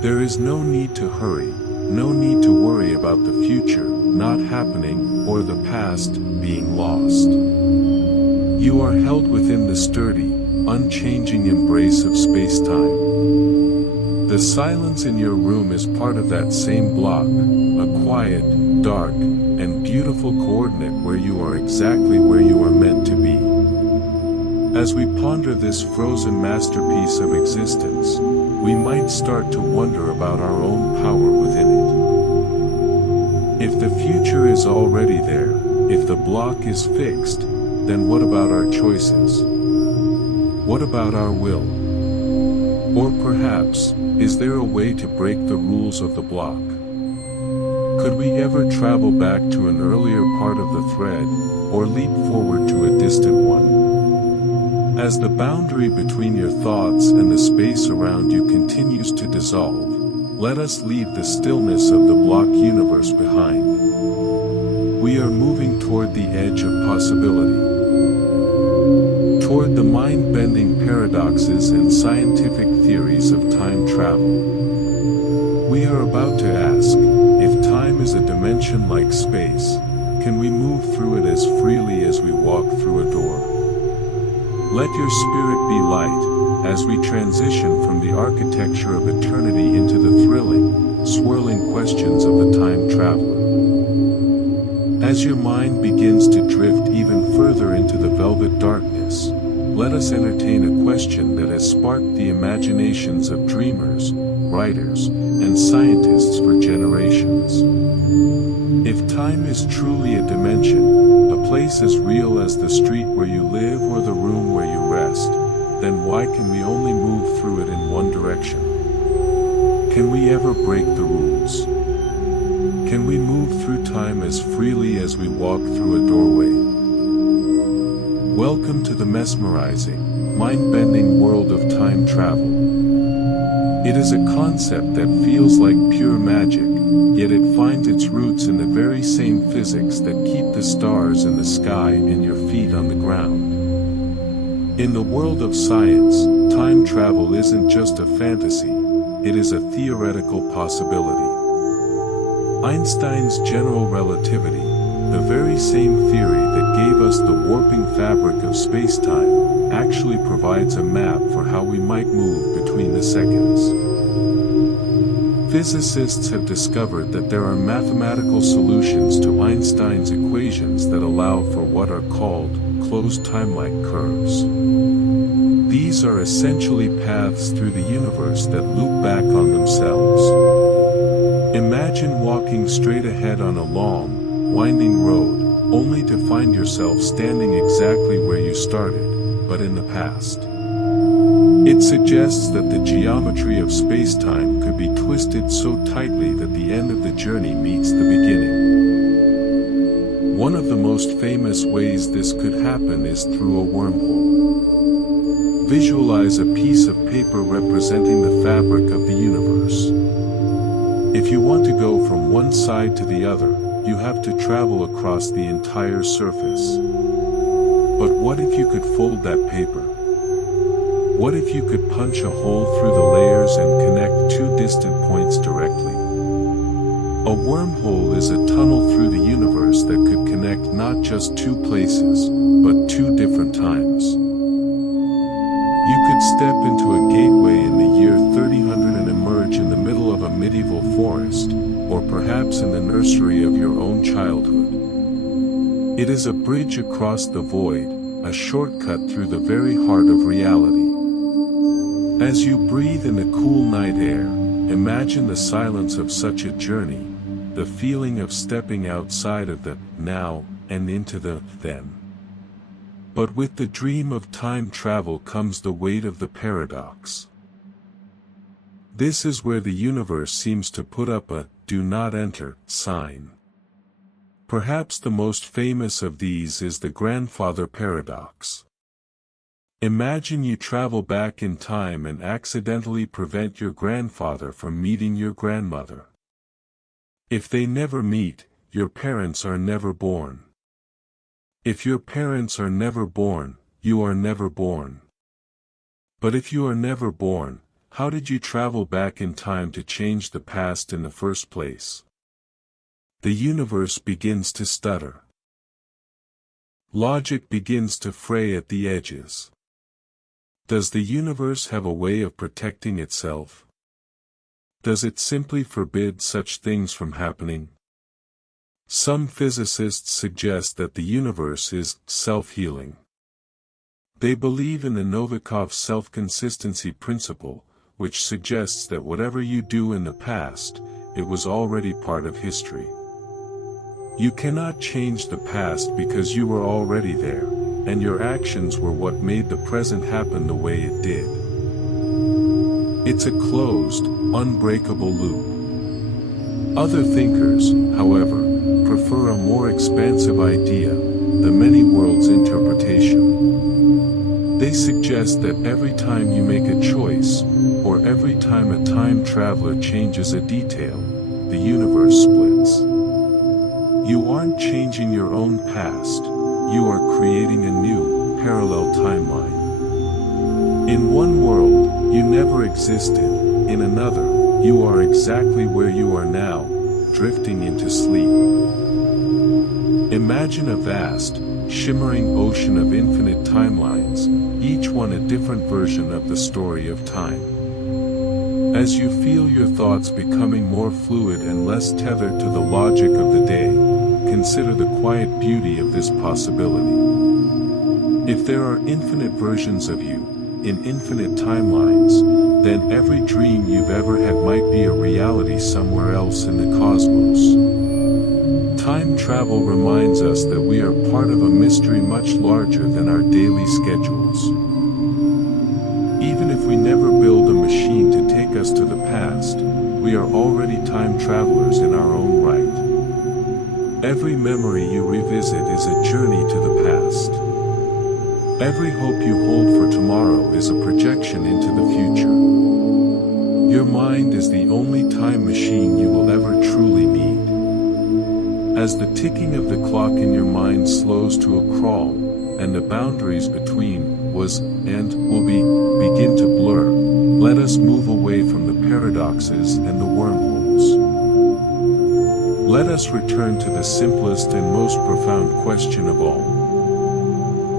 There is no need to hurry, no need to worry about the future not happening or the past being lost. You are held within the sturdy, unchanging embrace of space-time. The silence in your room is part of that same block, a quiet, dark, and beautiful coordinate where you are exactly where you are meant to be. As we ponder this frozen masterpiece of existence, we might start to wonder about our own power within it. If the future is already there, if the block is fixed, then what about our choices? What about our will? Or perhaps, is there a way to break the rules of the block? Could we ever travel back to an earlier part of the thread, or leap forward to a distant one? As the boundary between your thoughts and the space around you continues to dissolve, let us leave the stillness of the block universe behind. We are moving toward the edge of possibility. Toward the mind-bending paradoxes and scientific theories of time travel. We are about to ask, if time is a dimension like space, can we move through it as freely as we walk through a door? Let your spirit be light, as we transition from the architecture of eternity into the thrilling, swirling questions of the time traveler. As your mind begins to drift even further into the velvet darkness, let us entertain a question that has sparked the imaginations of dreamers, writers, and scientists for generations. If time is truly a dimension, a place as real as the street where you live or the room where you rest, then why can we only move through it in one direction? Can we ever break the rules? Can we move through time as freely as we walk through a doorway? Welcome to the mesmerizing, mind-bending world of time travel. It is a concept that feels like pure magic, yet it finds its roots in the very same physics that keep the stars in the sky and your feet on the ground. In the world of science, time travel isn't just a fantasy, it is a theoretical possibility. Einstein's general relativity, the very same theory that gave us the warping fabric of space-time, actually provides a map for how we might move between the seconds. Physicists have discovered that there are mathematical solutions to Einstein's equations that allow for what are called closed time-like curves. These are essentially paths through the universe that loop back on themselves. Imagine walking straight ahead on a long, winding road, only to find yourself standing exactly where you started, but in the past. It suggests that the geometry of space-time could be twisted so tightly that the end of the journey meets the beginning. One of the most famous ways this could happen is through a wormhole. Visualize a piece of paper representing the fabric of the universe. If you want to go from one side to the other, you have to travel across the entire surface. But what if you could fold that paper? What if you could punch a hole through the layers and connect two distant points directly? A wormhole is a tunnel through the universe that could connect not just two places, but two different times. You could step into a gateway in the year 3000 and emerge in the middle of a medieval forest, or perhaps in the nursery of your own childhood. It is a bridge across the void, a shortcut through the very heart of reality. As you breathe in the cool night air, imagine the silence of such a journey, the feeling of stepping outside of the now and into the then. But with the dream of time travel comes the weight of the paradox. This is where the universe seems to put up a "do not enter" sign. Perhaps the most famous of these is the grandfather paradox. Imagine you travel back in time and accidentally prevent your grandfather from meeting your grandmother. If they never meet, your parents are never born. If your parents are never born, you are never born. But if you are never born, how did you travel back in time to change the past in the first place? The universe begins to stutter. Logic begins to fray at the edges. Does the universe have a way of protecting itself? Does it simply forbid such things from happening? Some physicists suggest that the universe is self-healing. They believe in the Novikov self-consistency principle, which suggests that whatever you do in the past, it was already part of history. You cannot change the past because you were already there, and your actions were what made the present happen the way it did. It's a closed, unbreakable loop. Other thinkers, however, prefer a more expansive idea, the many worlds interpretation. They suggest that every time you make a choice, or every time a time traveler changes a detail, the universe splits. You aren't changing your own past, you are creating a new, parallel timeline. In one world, you never existed, in another, you are exactly where you are now, drifting into sleep. Imagine a vast, shimmering ocean of infinite timelines, each one a different version of the story of time. As you feel your thoughts becoming more fluid and less tethered to the logic of the day, consider the quiet beauty of this possibility. If there are infinite versions of you, in infinite timelines, then every dream you've ever had might be a reality somewhere else in the cosmos. Time travel reminds us that we are part of a mystery much larger than our daily schedules. Even if we never build a machine to take us to the past, we are already time travelers in our own right. Every memory you revisit is a journey to the past. Every hope you hold for tomorrow is a projection into the future. Your mind is the only time machine you will ever truly need. As the ticking of the clock in your mind slows to a crawl, and the boundaries between was and will begin to blur, let us move away from the paradoxes and the wormholes. Let us return to the simplest and most profound question of all.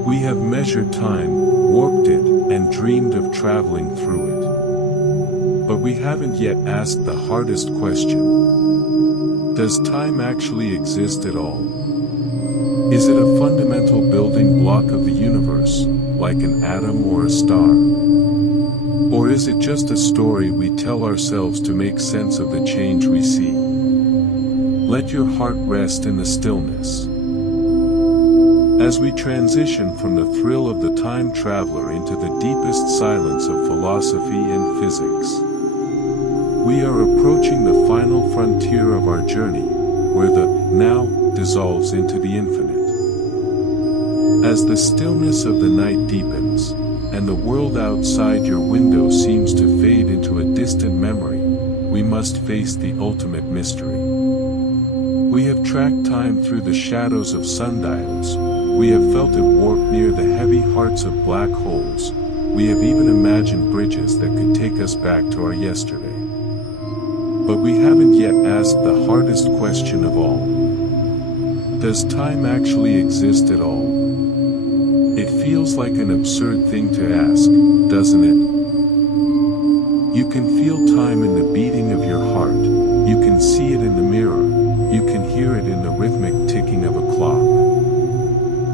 We have measured time, warped it, and dreamed of traveling through it. But we haven't yet asked the hardest question. Does time actually exist at all? Is it a fundamental building block of the universe, like an atom or a star? Or is it just a story we tell ourselves to make sense of the change we see? Let your heart rest in the stillness. As we transition from the thrill of the time traveler into the deepest silence of philosophy and physics, we are approaching the final frontier of our journey, where the now dissolves into the infinite. As the stillness of the night deepens, and the world outside your window seems to fade into a distant memory, we must face the ultimate mystery. We have tracked time through the shadows of sundials, we have felt it warp near the heavy hearts of black holes, we have even imagined bridges that could take us back to our yesterday. But we haven't yet asked the hardest question of all. Does time actually exist at all? It feels like an absurd thing to ask, doesn't it? You can feel time in the beating of your heart, you can see it in the mirror, you can hear it in the rhythmic ticking of a clock.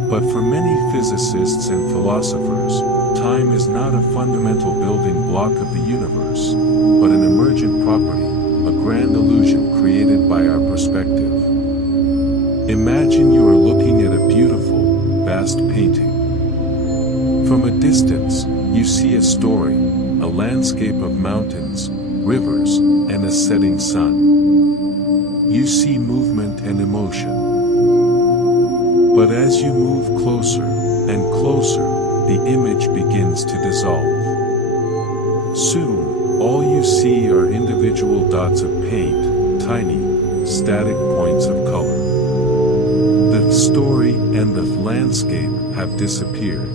But for many physicists and philosophers, time is not a fundamental building block of the universe, but an emergent property, a grand illusion created by our perspective. Imagine you are looking at a beautiful, vast painting. From a distance, you see a story, a landscape of mountains, rivers, and a setting sun. You see movement and emotion. But as you move closer and closer, the image begins to dissolve. Soon, all you see are individual dots of paint, tiny, static points of color. The story and the landscape have disappeared.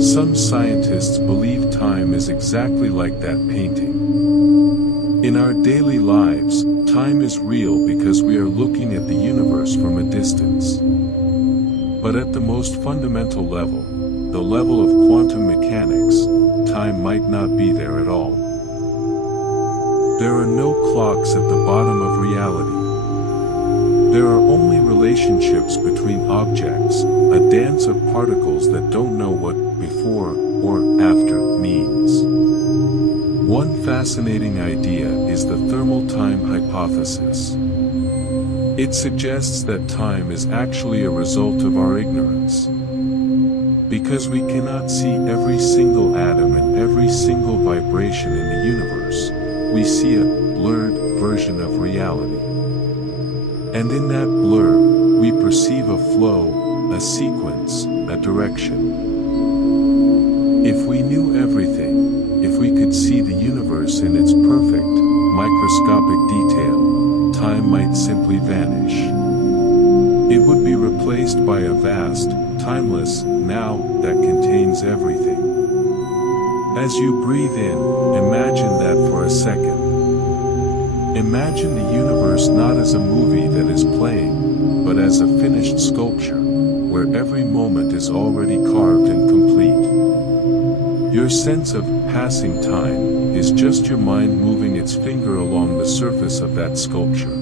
Some scientists believe time is exactly like that painting. In our daily lives, time is real because we are looking at the universe from a distance. But at the most fundamental level, the level of quantum mechanics, time might not be there at all. There are no clocks at the bottom of reality. There are only relationships between objects, a dance of particles that don't know what before or after means. One fascinating idea is the thermal time hypothesis. It suggests that time is actually a result of our ignorance. Because we cannot see every single atom and every single vibration in the universe, we see a blurred version of reality. And in that blur, we perceive a flow, a sequence, a direction. If we knew everything, if we could see the universe in its perfect, microscopic detail, time might simply vanish. It would be replaced by a vast, timeless now that contains everything. As you breathe in, imagine that for a second. Imagine the universe not as a movie that is playing, but as a finished sculpture, where every moment is already carved and complete. Your sense of passing time is just your mind moving its finger along the surface of that sculpture.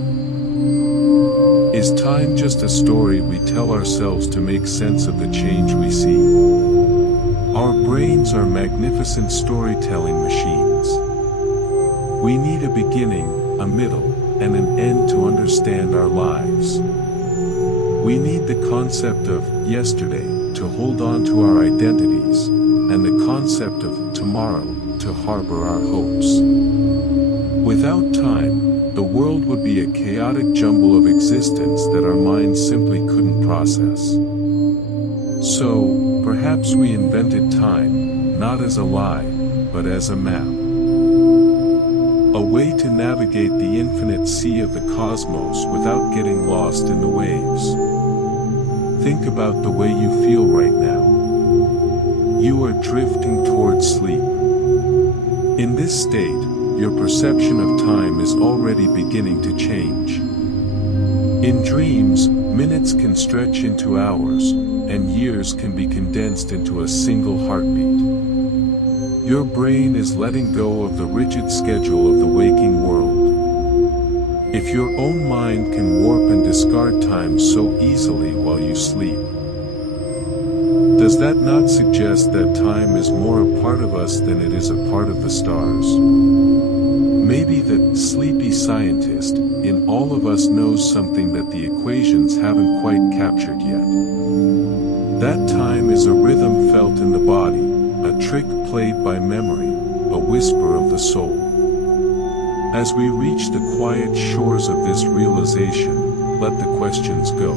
Is time just a story we tell ourselves to make sense of the change we see? Our brains are magnificent storytelling machines. We need a beginning, a middle, and an end to understand our lives. We need the concept of yesterday to hold on to our identities, and the concept of tomorrow to harbor our hopes. Without time, the world would be a chaotic jumble of existence that our minds simply couldn't process. So, perhaps we invented time, not as a lie, but as a map. A way to navigate the infinite sea of the cosmos without getting lost in the waves. Think about the way you feel right now. You are drifting towards sleep. In this state, your perception of time is already beginning to change. In dreams, minutes can stretch into hours, and years can be condensed into a single heartbeat. Your brain is letting go of the rigid schedule of the waking world. If your own mind can warp and discard time so easily while you sleep, does that not suggest that time is more a part of us than it is a part of the stars? Maybe the sleepy scientist in all of us knows something that the equations haven't quite captured yet. That time is a rhythm felt in the body, a trick played by memory, a whisper of the soul. As we reach the quiet shores of this realization, let the questions go.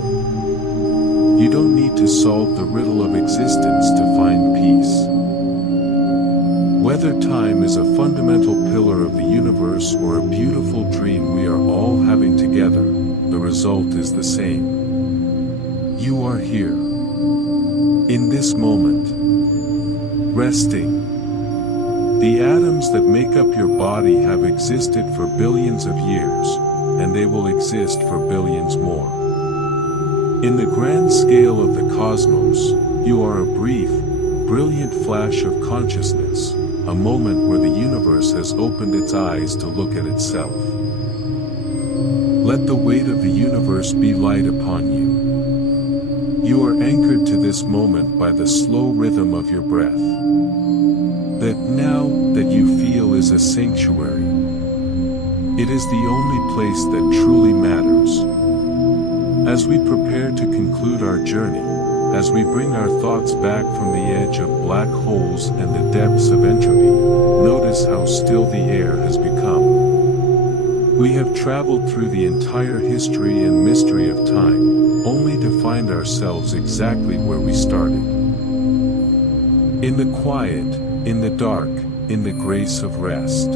You don't need to solve the riddle of existence to find peace. Whether time is a fundamental pillar of the universe or a beautiful dream we are all having together, the result is the same. You are here. In this moment. Resting. The atoms that make up your body have existed for billions of years, and they will exist for billions more. In the grand scale of the cosmos, you are a brief, brilliant flash of consciousness, a moment where the universe has opened its eyes to look at itself. Let the weight of the universe be light upon you. You are anchored to this moment by the slow rhythm of your breath. That now that you feel is a sanctuary. It is the only place that truly matters. As we prepare to conclude our journey, as we bring our thoughts back from the edge of black holes and the depths of entropy, notice how still the air has become. We have traveled through the entire history and mystery of time, only to find ourselves exactly where we started. In the quiet, in the dark, in the grace of rest.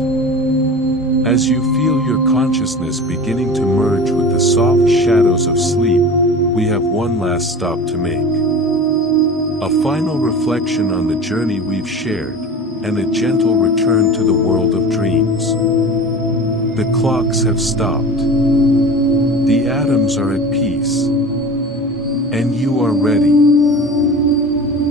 As you feel your consciousness beginning to merge with the soft shadows of sleep, we have one last stop to make. A final reflection on the journey we've shared, and a gentle return to the world of dreams. The clocks have stopped. The atoms are at peace. And you are ready.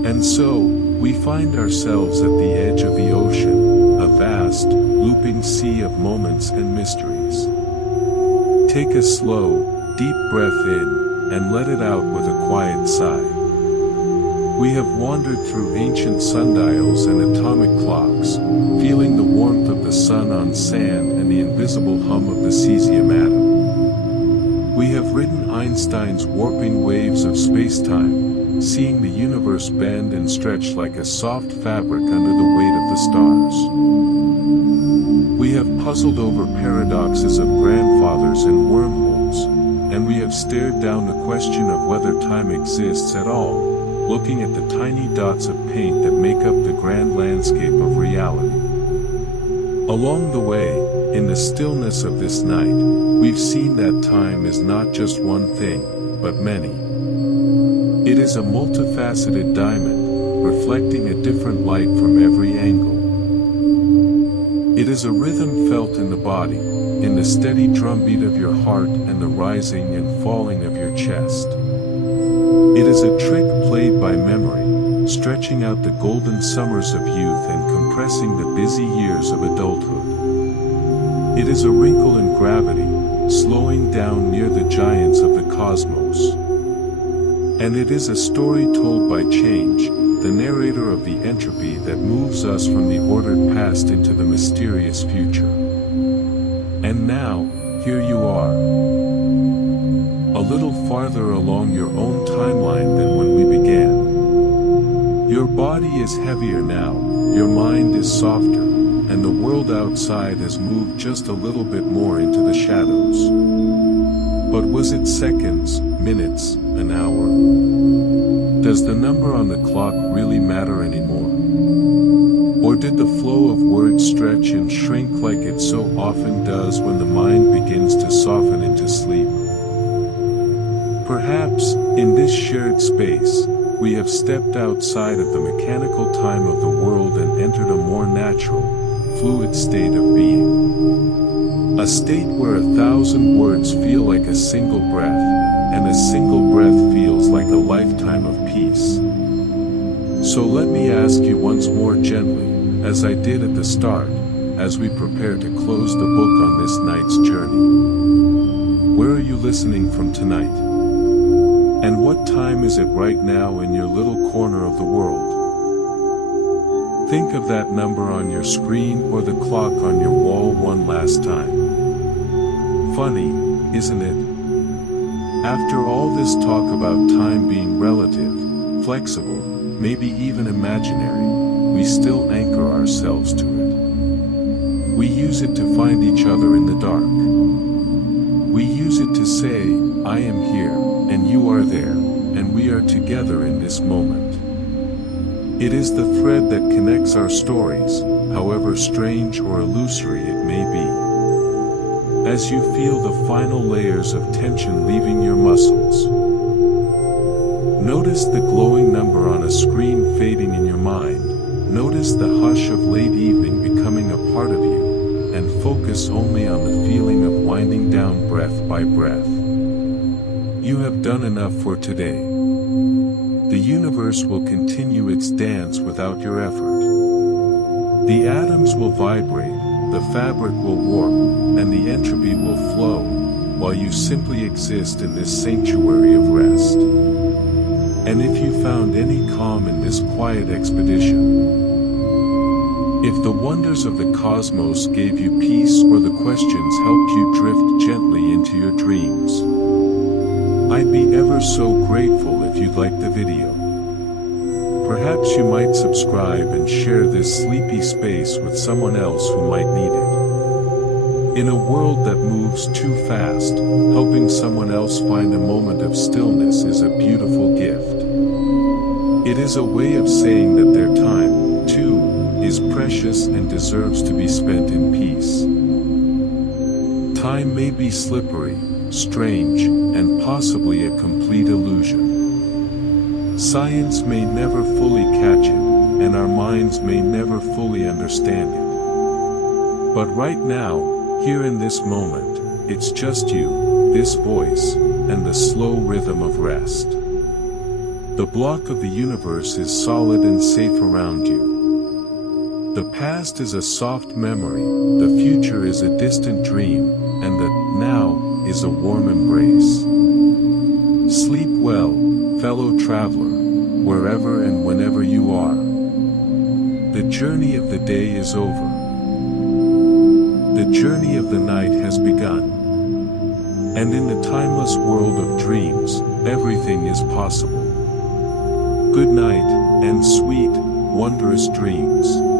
And so, we find ourselves at the edge of the ocean, a vast, looping sea of moments and mysteries. Take a slow, deep breath in, and let it out with a quiet sigh. We have wandered through ancient sundials and atomic clocks, feeling the warmth of the sun on sand and the invisible hum of the cesium atom. We have ridden Einstein's warping waves of space-time, seeing the universe bend and stretch like a soft fabric under the weight of the stars. We have puzzled over paradoxes of grandfathers and wormholes, and we have stared down the question of whether time exists at all, looking at the tiny dots of paint that make up the grand landscape of reality. Along the way, in the stillness of this night, we've seen that time is not just one thing, but many. It is a multifaceted diamond, reflecting a different light from every angle. It is a rhythm felt in the body, in the steady drumbeat of your heart and the rising and falling of your chest. It is a trick played by memory, stretching out the golden summers of youth and compressing the busy years of adulthood. It is a wrinkle in gravity, slowing down near the giants of the cosmos. And it is a story told by change, the narrator of the entropy that moves us from the ordered past into the mysterious future. And now, here you are. A little farther along your own timeline than when we began. Your body is heavier now, your mind is softer, and the world outside has moved just a little bit more into the shadows. But was it seconds, minutes, an hour? Does the number on the clock really matter anymore? Or did the flow of words stretch and shrink like it so often does when the mind begins to soften into sleep? Perhaps, in this shared space, we have stepped outside of the mechanical time of the world and entered a more natural, fluid state of being. A state where 1,000 words feel like a single breath, and a single breath feels like a lifetime of peace. So let me ask you once more gently, as I did at the start, as we prepare to close the book on this night's journey. Where are you listening from tonight? And what time is it right now in your little corner of the world? Think of that number on your screen or the clock on your wall one last time. Funny, isn't it? After all this talk about time being relative, flexible, maybe even imaginary, we still anchor ourselves to it. We use it to find each other in the dark. We use it to say, I am here, and you are there, and we are together in this moment. It is the thread that connects our stories, however strange or illusory it may be. As you feel the final layers of tension leaving your muscles, notice the glowing number on a screen fading in your mind, notice the hush of late evening becoming a part of you, and focus only on the feeling of winding down breath by breath. You have done enough for today. The universe will continue its dance without your effort. The atoms will vibrate, the fabric will warp, and the entropy will flow, while you simply exist in this sanctuary of rest. And if you found any calm in this quiet expedition, if the wonders of the cosmos gave you peace or the questions helped you drift gently into your dreams, I'd be ever so grateful if you'd like the video. Perhaps you might subscribe and share this sleepy space with someone else who might need it. In a world that moves too fast, helping someone else find a moment of stillness is a beautiful gift. It is a way of saying that their time, too, is precious and deserves to be spent in peace. Time may be slippery, strange, and possibly a complete illusion. Science may never fully catch it, and our minds may never fully understand it. But right now, here in this moment, it's just you, this voice, and the slow rhythm of rest. The block of the universe is solid and safe around you. The past is a soft memory, the future is a distant dream, and the now is a warm embrace. Sleep well, fellow traveler, wherever and whenever you are. The journey of the day is over. The journey of the night has begun. And in the timeless world of dreams, everything is possible. Good night, and sweet, wondrous dreams.